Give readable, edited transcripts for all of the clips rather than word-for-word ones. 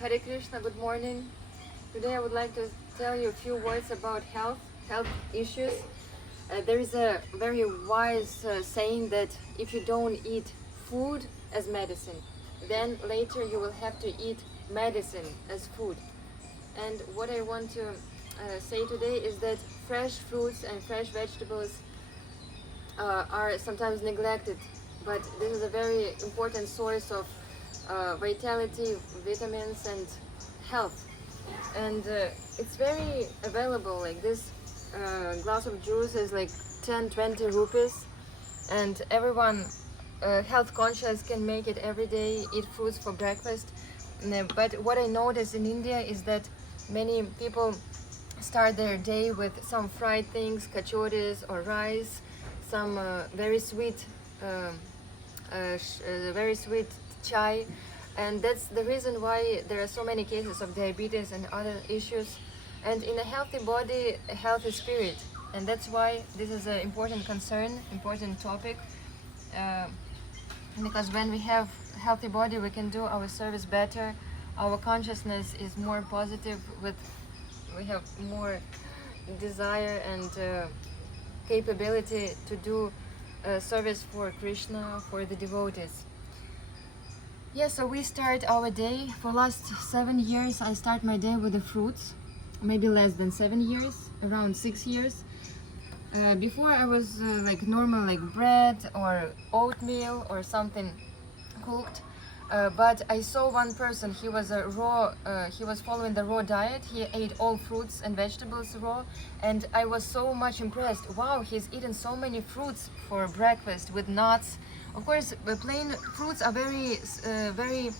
Hare Krishna, good morning. Today I would like to tell you a few words about health issues. There is a very wise saying that if you don't eat food as medicine, then later you will have to eat medicine as food. And what I want to say today is that fresh fruits and fresh vegetables are sometimes neglected, but this is a very important source of vitality, vitamins and health. And it's very available, like this glass of juice is like 10-20 rupees, and everyone health conscious can make it every day, eat fruits for breakfast. But what I notice in India is that many people start their day with some fried things, kachoris or rice, some very sweet chai, and that's the reason why there are so many cases of diabetes and other issues. And in a healthy body, health is spirit, and that's why this is an important concern, important topic, because when we have healthy body, we can do our service better. Our consciousness is more positive, we have more desire and capability to do service for Krishna, for the devotees. Yeah, so we start our day. For last 7 years, I start my day with the fruits. Maybe less than 7 years, around 6 years. Before I was like normal, like bread or oatmeal or something cooked. But I saw one person. He was he was following the raw diet. He ate all fruits and vegetables raw, and I was so much impressed. Wow, he's eaten so many fruits for breakfast with nuts. Of course, plain fruits are very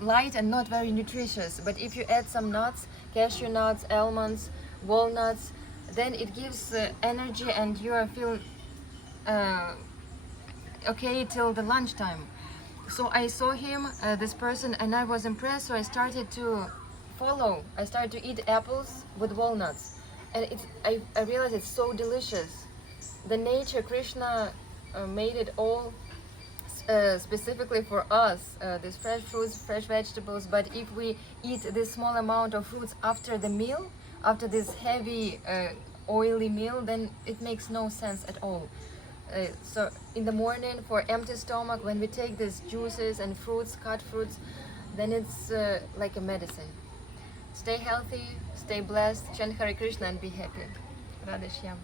light and not very nutritious. But if you add some nuts, cashew nuts, almonds, walnuts, then it gives energy, and you feel okay till the lunchtime. So I saw him, this person, and I was impressed. So I started to follow. I started to eat apples with walnuts, and I realized it's so delicious. The nature, Krishna made it all specifically for us, these fresh fruits, fresh vegetables. But if we eat this small amount of fruits after the meal, after this heavy oily meal, then it makes no sense at all. So in the morning, for empty stomach, when we take these juices and fruits, cut fruits, then it's like a medicine. Stay healthy, stay blessed, chant Hare Krishna and be happy. Radhe Shyam.